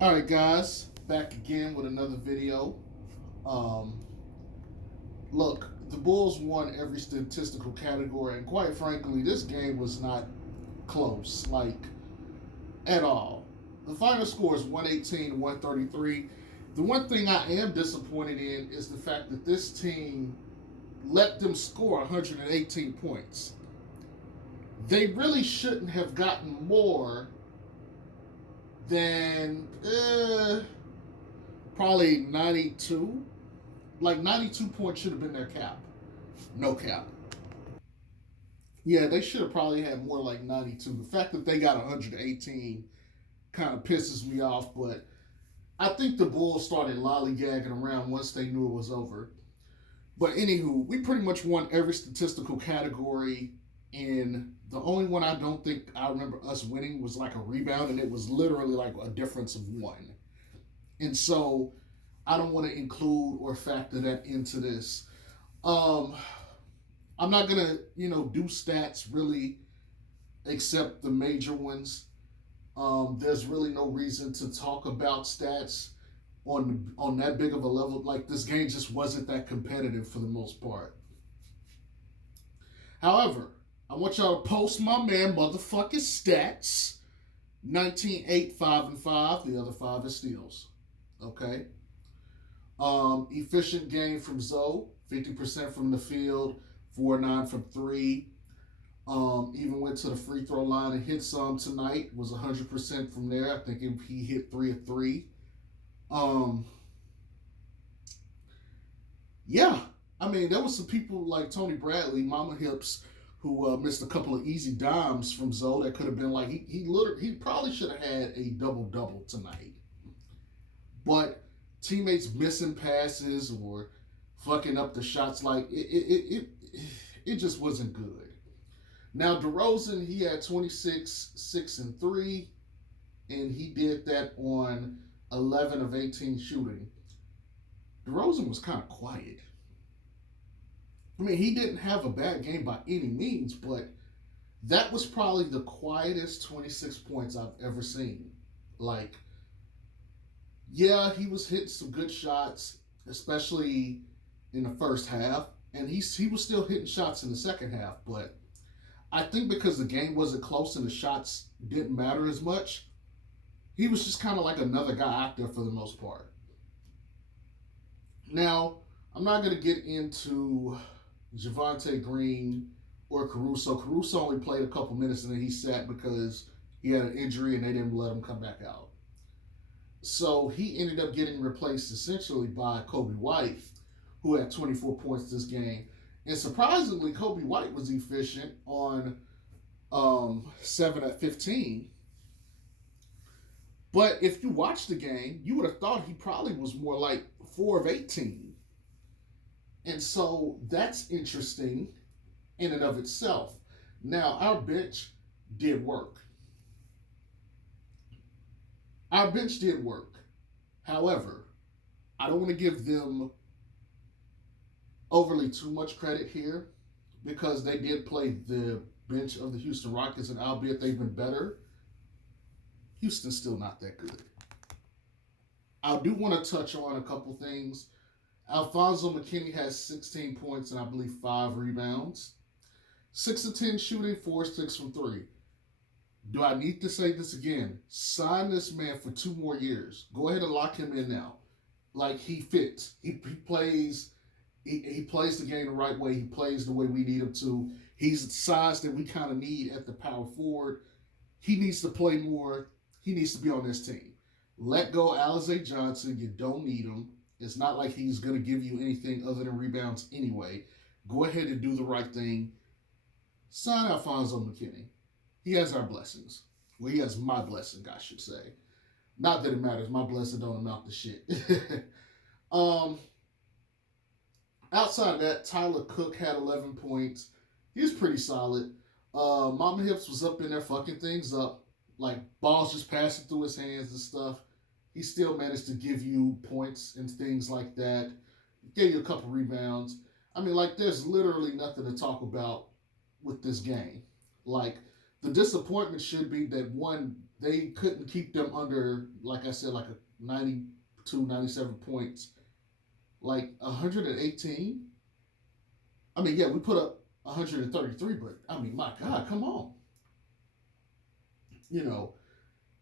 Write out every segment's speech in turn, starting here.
All right, guys, back again with another video. Um, Look, the Bulls won every statistical category, and quite frankly, this game was not close, like at all. The final score is 118 to 133. The one thing I am disappointed in is the fact that this team let them score 118 points. They really shouldn't have gotten more than probably 92. Like 92 points should have been their cap. No cap. Yeah, they should have probably had more like 92. The fact that they got 118 kind of pisses me off, but I think the Bulls started lollygagging around once they knew it was over. But anywho, we pretty much won every statistical category, and the only one I don't think I remember us winning was like a rebound, and it was literally like a difference of one. And so I don't want to include or factor that into this. Um, I'm not gonna, do stats really, except the major ones. There's really no reason to talk about stats on that big of a level. Like this game just wasn't that competitive for the most part. However, I want y'all to post my man motherfucking stats. 19, 8, 5, and 5. The other 5 is steals. Okay. Efficient game from Zoe. 50% from the field. 4-9 from 3. Even went to the free throw line and hit some tonight. Was 100% from there. I think he hit 3 of 3. Um, yeah, I mean there was some people like Tony Bradley, Mama Hips, who missed a couple of easy dimes from Zoe that could have been like he probably should have had a double double tonight. But teammates missing passes or fucking up the shots, like it just wasn't good. Now DeRozan, he had 26, 6 and 3, and he did that on 11 of 18 shooting. DeRozan was kind of quiet. I mean, he didn't have a bad game by any means, but that was probably the quietest 26 points I've ever seen. Like, yeah, he was hitting some good shots, especially in the first half, and he was still hitting shots in the second half. But I think because the game wasn't close and the shots didn't matter as much, he was just kind of like another guy out there for the most part. Now, I'm not going to get into Javante Green or Caruso. Caruso only played a couple minutes and then he sat because he had an injury and they didn't let him come back out. So he ended up getting replaced essentially by Kobe White, who had 24 points this game. And surprisingly, Kobe White was efficient on 7 at 15. But if you watch the game, you would have thought he probably was more like 4 of 18. And so that's interesting in and of itself. Now, our bench did work. Our bench did work. However, I don't want to give them overly too much credit here because they did play the bench of the Houston Rockets, and albeit they've been better, Houston's still not that good. I do want to touch on a couple things. Alfonso McKinney has 16 points and I believe 5 rebounds. 6 of 10 shooting, 4 6 from 3. Do I need to say this again? Sign this man for 2 more years. Go ahead and lock him in now. Like he fits. He plays. He plays the game the right way. He plays the way we need him to. He's the size that we kind of need at the power forward. He needs to play more. He needs to be on this team. Let go Alize Johnson. You don't need him. It's not like he's going to give you anything other than rebounds anyway. Go ahead and do the right thing. Sign Alfonso McKinney. He has our blessings. Well, he has my blessing, I should say. Not that it matters. My blessing don't amount to shit. um, Outside of that, Tyler Cook had 11 points. He was pretty solid. Mama Hips was up in there fucking things up. Like balls just passing through his hands and stuff. He still managed to give you points and things like that. Gave you a couple rebounds. I mean, like, there's literally nothing to talk about with this game. Like, the disappointment should be that one, they couldn't keep them under, like I said, like a 92, 97 points, like 118. I mean, yeah, we put up 133, but I mean, my God, come on. You know,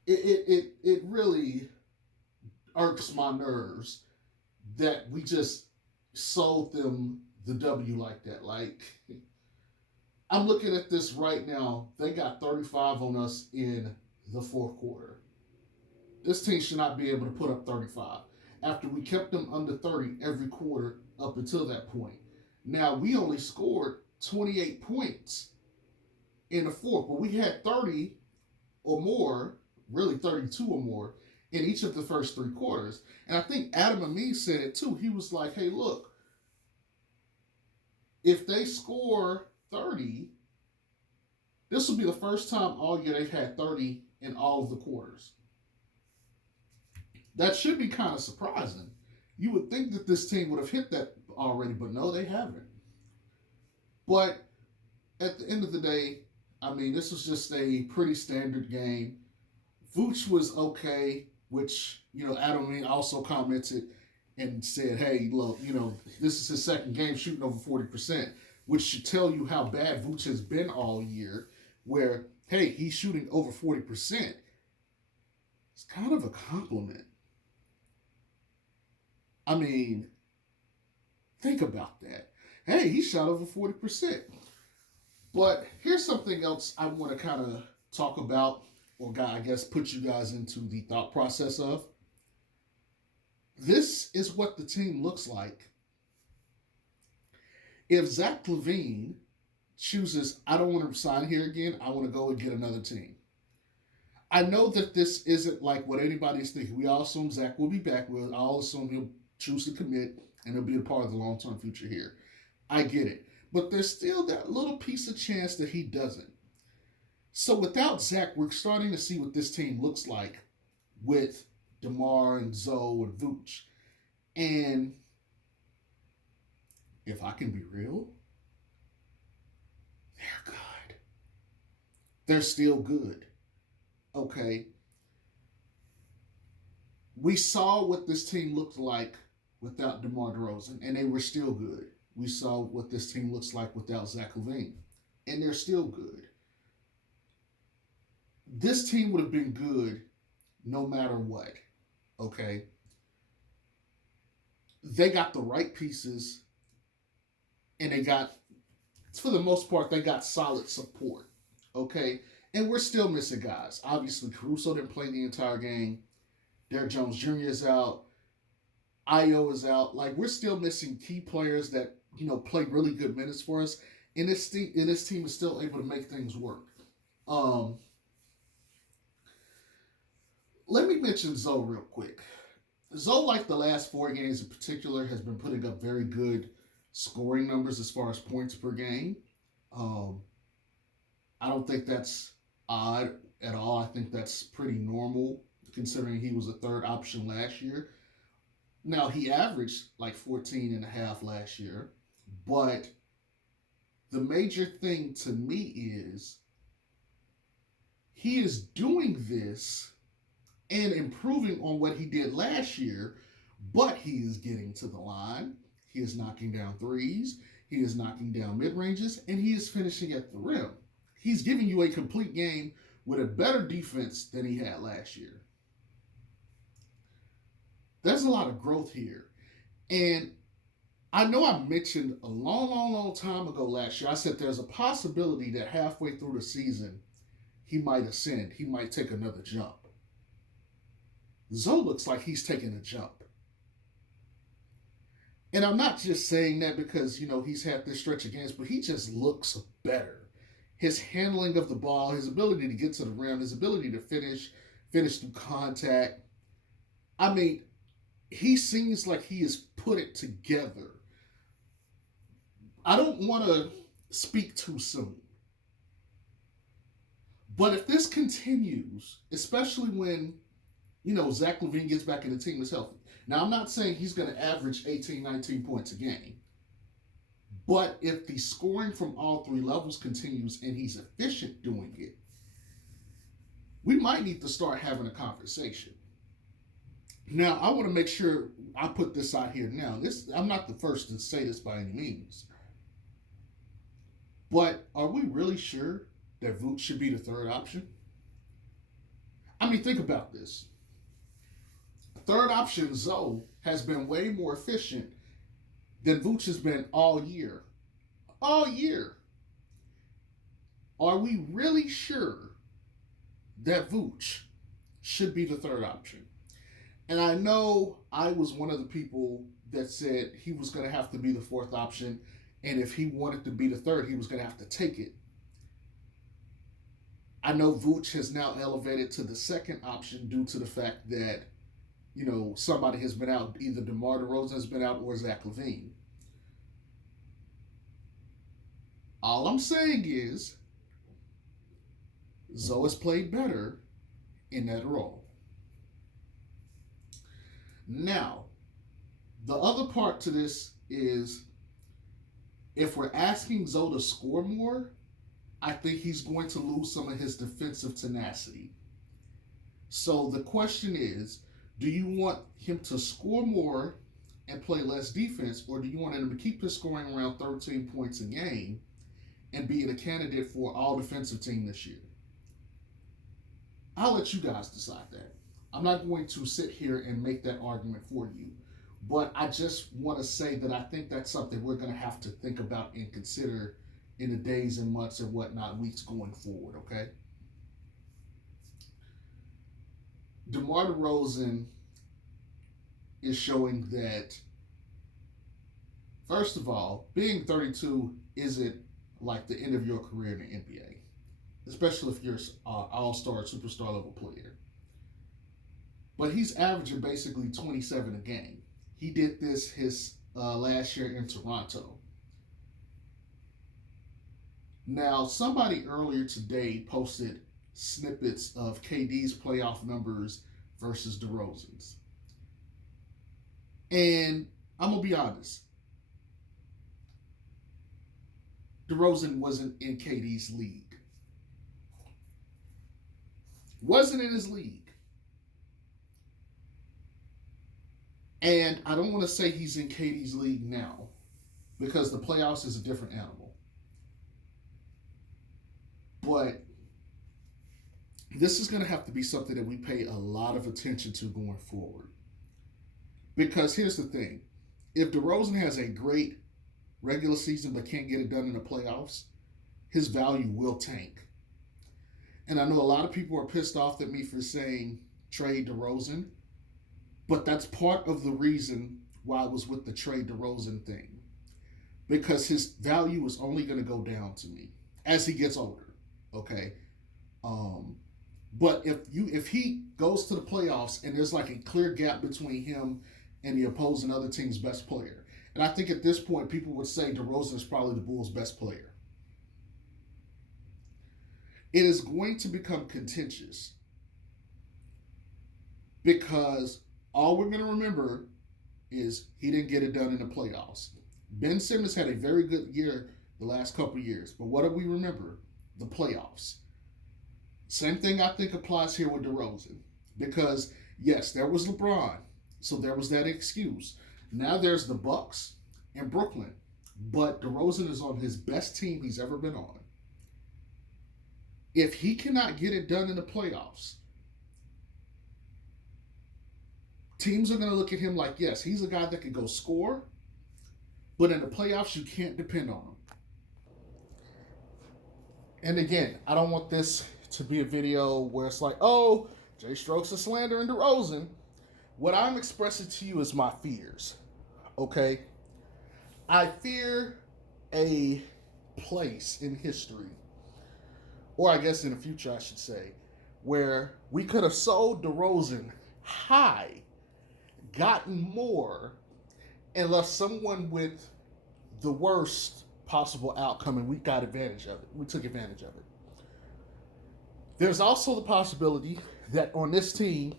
it really irks my nerves that we just sold them the W like that. Like, I'm looking at this right now. They got 35 on us in the fourth quarter. This team should not be able to put up 35 after we kept them under 30 every quarter up until that point. Now, we only scored 28 points in the fourth, but we had 30 or more, really 32 or more, in each of the first three quarters. And I think Adam Amin said it too. He was like, hey, look, if they score 30, this will be the first time all year they've had 30 in all of the quarters. That should be kind of surprising. You would think that this team would have hit that already, but no, they haven't. But at the end of the day, I mean, this was just a pretty standard game. Vooch was okay, which, Adam Amin also commented and said, hey, look, this is his second game shooting over 40%, which should tell you how bad Vooch has been all year, where, hey, he's shooting over 40%. It's kind of a compliment. I mean, think about that. Hey, he shot over 40%. But here's something else I want to kind of talk about, or I guess put you guys into the thought process of. This is what the team looks like if Zach LaVine chooses, I don't want to sign here again, I want to go and get another team. I know that this isn't like what anybody's thinking. We all assume Zach will be back. We all assume he'll choose to commit and he'll be a part of the long-term future here. I get it. But there's still that little piece of chance that he doesn't. So without Zach, we're starting to see what this team looks like with DeMar and Zoe and Vooch. And if I can be real, they're good. They're still good. Okay. We saw what this team looked like without DeMar DeRozan, and they were still good. We saw what this team looks like without Zach LaVine, and they're still good. This team would have been good no matter what, okay? They got the right pieces, and they got, for the most part, they got solid support, okay? And we're still missing guys. Obviously, Caruso didn't play the entire game. Derrick Jones Jr. is out. Ayo is out. Like, we're still missing key players that, play really good minutes for us. And this team is still able to make things work. Let me mention Zoe real quick. Zoe, like the last 4 games in particular, has been putting up very good scoring numbers as far as points per game. I don't think that's odd at all. I think that's pretty normal considering he was a third option last year. Now, he averaged like 14 and a half last year, but the major thing to me is he is doing this and improving on what he did last year, but he is getting to the line. He is knocking down threes. He is knocking down mid-ranges, and he is finishing at the rim. He's giving you a complete game with a better defense than he had last year. There's a lot of growth here. And I know I mentioned a long time ago last year, I said there's a possibility that halfway through the season, he might ascend. He might take another jump. Zoe looks like he's taking a jump. And I'm not just saying that because, he's had this stretch of games, but he just looks better. His handling of the ball, his ability to get to the rim, his ability to finish through contact. I mean, he seems like he has put it together. I don't want to speak too soon. But if this continues, especially when, Zach LaVine gets back and the team is healthy. Now, I'm not saying he's going to average 18, 19 points a game. But if the scoring from all 3 levels continues and he's efficient doing it, we might need to start having a conversation. Now, I want to make sure I put this out here now. I'm not the first to say this by any means. But are we really sure that Vooch should be the third option? I mean, think about this. Third option Zoe has been way more efficient than Vooch has been all year. All year. Are we really sure that Vooch should be the third option? And I know I was one of the people that said he was going to have to be the fourth option, and if he wanted to be the third, he was going to have to take it. I know Vooch has now elevated to the second option due to the fact that, somebody has been out. Either DeMar DeRozan has been out or Zach LaVine. All I'm saying is Zoe has played better in that role. Now, the other part to this is if we're asking Zoe to score more, I think he's going to lose some of his defensive tenacity. So the question is, do you want him to score more and play less defense, or do you want him to keep his scoring around 13 points a game and be a candidate for all defensive team this year? I'll let you guys decide that. I'm not going to sit here and make that argument for you, but I just want to say that I think that's something we're going to have to think about and consider in the days and months and whatnot, weeks going forward, okay? DeMar DeRozan is showing that, first of all, being 32 isn't like the end of your career in the NBA, especially if you're an all-star, superstar level player. But he's averaging basically 27 a game. He did this his last year in Toronto. Now, somebody earlier today posted snippets of KD's playoff numbers versus DeRozan's. And I'm going to be honest. DeRozan wasn't in KD's league. Wasn't in his league. And I don't want to say he's in KD's league now, because the playoffs is a different animal. But this is going to have to be something that we pay a lot of attention to going forward. Because here's the thing. If DeRozan has a great regular season but can't get it done in the playoffs, his value will tank. And I know a lot of people are pissed off at me for saying trade DeRozan, but that's part of the reason why I was with the trade DeRozan thing. Because his value is only going to go down to me as he gets older, okay? But if he goes to the playoffs and there's like a clear gap between him and the opposing other team's best player, and I think at this point people would say DeRozan is probably the Bulls' best player, it is going to become contentious because all we're going to remember is he didn't get it done in the playoffs. Ben Simmons had a very good year the last couple of years, but what do we remember? The playoffs. Same thing I think applies here with DeRozan, because yes, there was LeBron, so there was that excuse. Now there's the Bucks and Brooklyn, but DeRozan is on his best team he's ever been on. If he cannot get it done in the playoffs, teams are going to look at him like, yes, he's a guy that can go score, but in the playoffs, you can't depend on him. And again, I don't want this to be a video where it's like, oh, Jay Strokes is slandering DeRozan. What I'm expressing to you is my fears, okay? I fear a place in history, or I guess in the future, I should say, where we could have sold DeRozan high, gotten more, and left someone with the worst possible outcome, and we got advantage of it. We took advantage of it. There's also the possibility that on this team,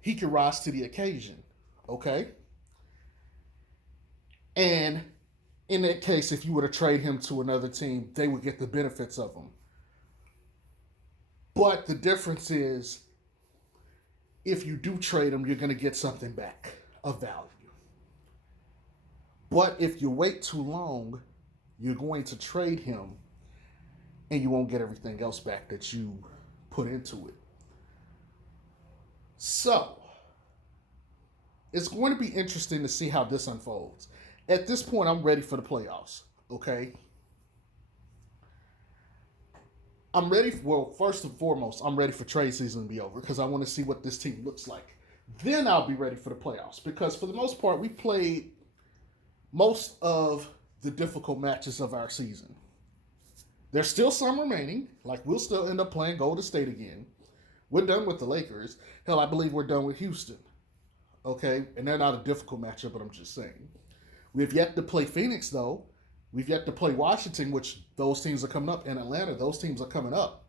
he could rise to the occasion, okay? And in that case, if you were to trade him to another team, they would get the benefits of him. But the difference is, if you do trade him, you're going to get something back of value. But if you wait too long, you're going to trade him and you won't get everything else back that you put into it. So, it's going to be interesting to see how this unfolds. At this point, I'm ready for the playoffs, okay? I'm ready. Well, first and foremost, I'm ready for trade season to be over because I want to see what this team looks like. Then I'll be ready for the playoffs because for the most part, we played most of the difficult matches of our season. There's still some remaining. Like, we'll still end up playing Golden State again. We're done with the Lakers. Hell, I believe we're done with Houston. Okay? And they're not a difficult matchup, but I'm just saying. We've yet to play Phoenix, though. We've yet to play Washington, which those teams are coming up. And Atlanta, those teams are coming up.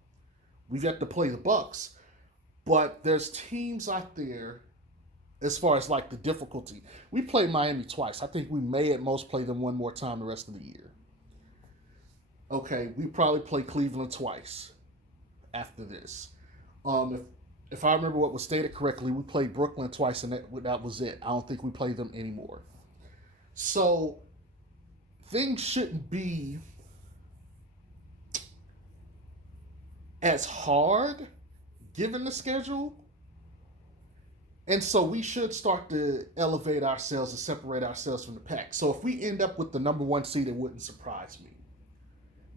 We've yet to play the Bucks. But there's teams out there, as far as like the difficulty. We played Miami twice. I think we may at most play them one more time the rest of the year. Okay, we probably play Cleveland twice after this. If I remember what was stated correctly, we played Brooklyn twice, and that was it. I don't think we played them anymore. So things shouldn't be as hard given the schedule. And so we should start to elevate ourselves and separate ourselves from the pack. So if we end up with the number one seed, it wouldn't surprise me.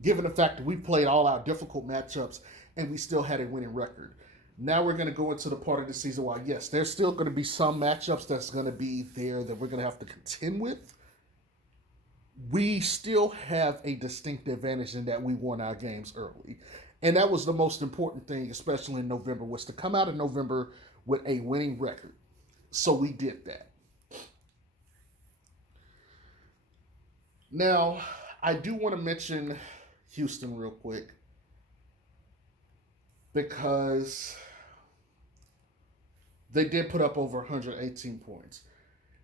Given the fact that we played all our difficult matchups and we still had a winning record. Now we're going to go into the part of the season where, yes, there's still going to be some matchups that's going to be there that we're going to have to contend with. We still have a distinct advantage in that we won our games early. And that was the most important thing, especially in November, was to come out of November with a winning record. So we did that. Now, I do want to mention Houston real quick because they did put up over 118 points.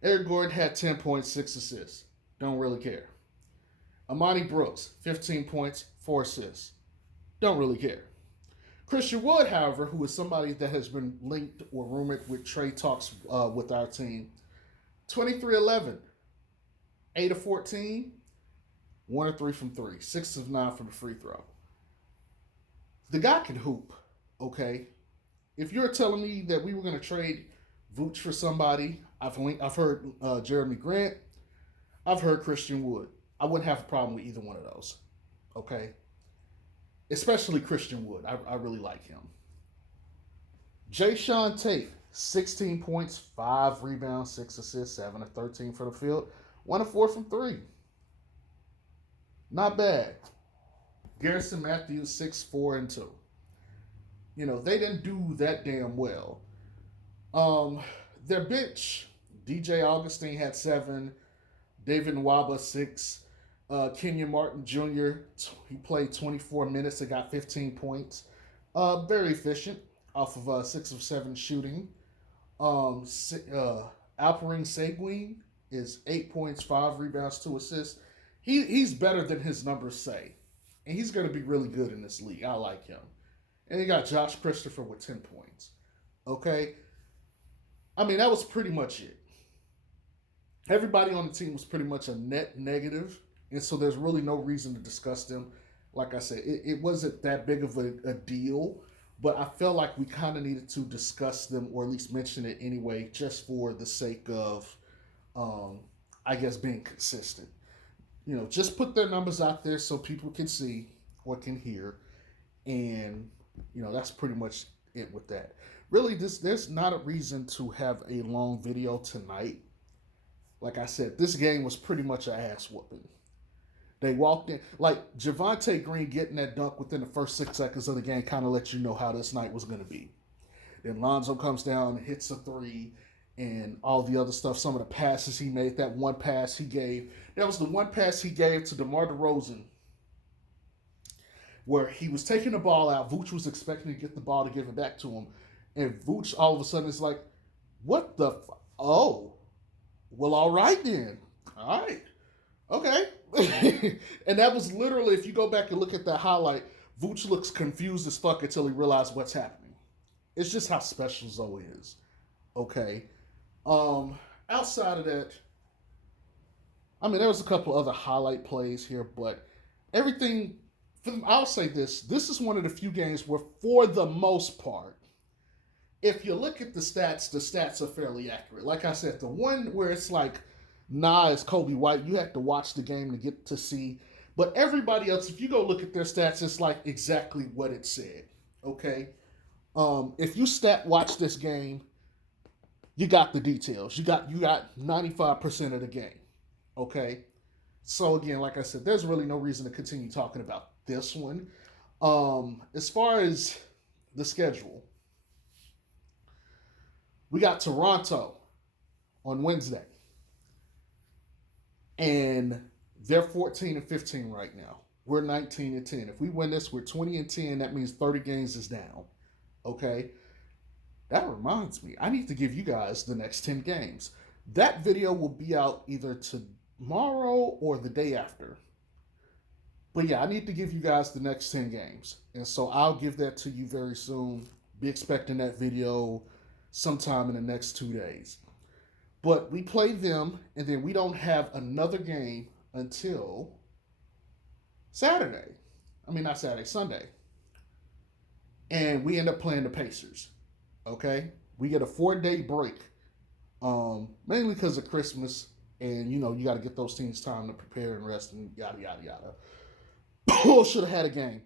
Eric Gordon had 10 points, 6 assists. Don't really care. Amani Brooks, 15 points, 4 assists. Don't really care. Christian Wood, however, who is somebody that has been linked or rumored with trade talks with our team, 23-11, 8 of 14, 1 of 3 from 3, 6 of 9 from the free throw. The guy can hoop, okay? If you're telling me that we were going to trade Vooch for somebody, I've heard Jeremy Grant, I've heard Christian Wood. I wouldn't have a problem with either one of those, okay? Especially Christian Wood. I really like him. Jae'Sean Tate, 16 points, 5 rebounds, 6 assists, 7 of 13 for the field, 1 of 4 from 3. Not bad. Garrison Matthews, 6, 4, and 2. You know, they didn't do that damn well. Their bench, DJ Augustine had 7, David Nwaba, 6, Kenyon Martin Jr., he played 24 minutes and got 15 points. Very efficient off of 6 of 7 shooting. Alperen Sengun is 8 points, 5 rebounds, 2 assists. He's better than his numbers say. And he's going to be really good in this league. I like him. And you got Josh Christopher with 10 points. Okay? I mean, that was pretty much it. Everybody on the team was pretty much a net negative. And so there's really no reason to discuss them. Like I said, it wasn't that big of a deal. But I felt like we kind of needed to discuss them or at least mention it anyway, just for the sake of, I guess, being consistent. You know, just put their numbers out there so people can see or can hear. And, you know, that's pretty much it with that. Really, there's not a reason to have a long video tonight. Like I said, this game was pretty much an ass whooping. They walked in, like Javonte Green getting that dunk within the first 6 seconds of the game kind of let you know how this night was going to be. Then Lonzo comes down and hits a 3 and all the other stuff, some of the passes he made, that one pass he gave. That was the one pass he gave to DeMar DeRozan where he was taking the ball out. Vooch was expecting to get the ball to give it back to him. And Vooch all of a sudden is like, what the oh, well, all right then. All right. Okay. And that was literally, if you go back and look at that highlight, Vooch looks confused as fuck until he realizes what's happening. It's just how special Zoe is. Okay. Outside of that, I mean, there was a couple other highlight plays here, but everything. I'll say this: this is one of the few games where, for the most part, if you look at the stats are fairly accurate. Like I said, the one where it's like, nah, it's Kobe White. You have to watch the game to get to see. But everybody else, if you go look at their stats, it's like exactly what it said. Okay. If you stat watch this game, you got the details. You got 95% of the game. Okay. So again, like I said, there's really no reason to continue talking about this one. As far as the schedule, we got Toronto on Wednesday. And they're 14-15 right now. We're 19-10. If we win this, we're 20-10. That means 30 games is down. Okay? That reminds me, I need to give you guys the next 10 games. That video will be out either tomorrow or the day after. But yeah, I need to give you guys the next 10 games. And so I'll give that to you very soon. Be expecting that video sometime in the next 2 days. But we play them, and then we don't have another game until Saturday. I mean, not Saturday, Sunday. And we end up playing the Pacers. Okay? We get a 4-day break. Mainly because of Christmas. And, you got to get those teams time to prepare and rest and yada, yada, yada. Should have had a game.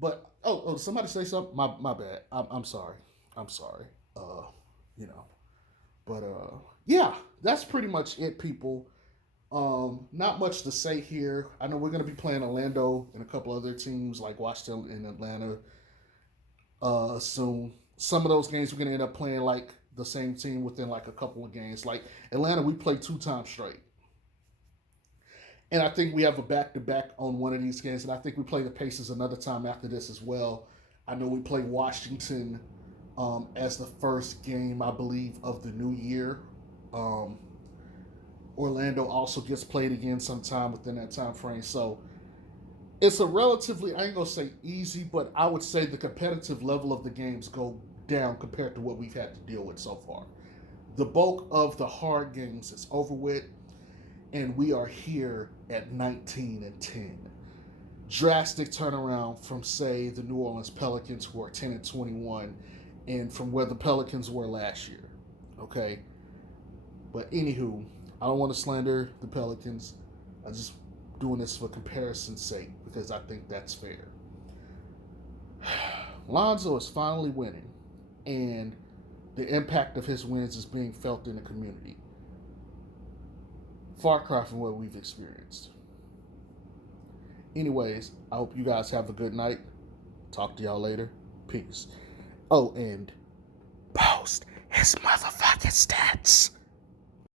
But, somebody say something? My bad. I'm sorry. But, yeah, that's pretty much it, people. Not much to say here. I know we're going to be playing Orlando and a couple other teams like Washington and Atlanta soon. Some of those games we're going to end up playing like the same team within like a couple of games. Like Atlanta, we played 2 times straight. And I think we have a back-to-back on one of these games. And I think we play the Pacers another time after this as well. I know we play Washington as the first game, I believe, of the new year. Orlando also gets played again sometime within that time frame. So it's a relatively, I ain't going to say easy, but I would say the competitive level of the games go down compared to what we've had to deal with so far. The bulk of the hard games is over with, and we are here at 19-10. Drastic turnaround from, say, the New Orleans Pelicans, who are 10-21, and from where the Pelicans were last year. Okay? But anywho, I don't want to slander the Pelicans. I'm just doing this for comparison's sake because I think that's fair. Lonzo is finally winning, and the impact of his wins is being felt in the community. Far cry from what we've experienced. Anyways, I hope you guys have a good night. Talk to y'all later. Peace. Oh, and post his motherfucking stats.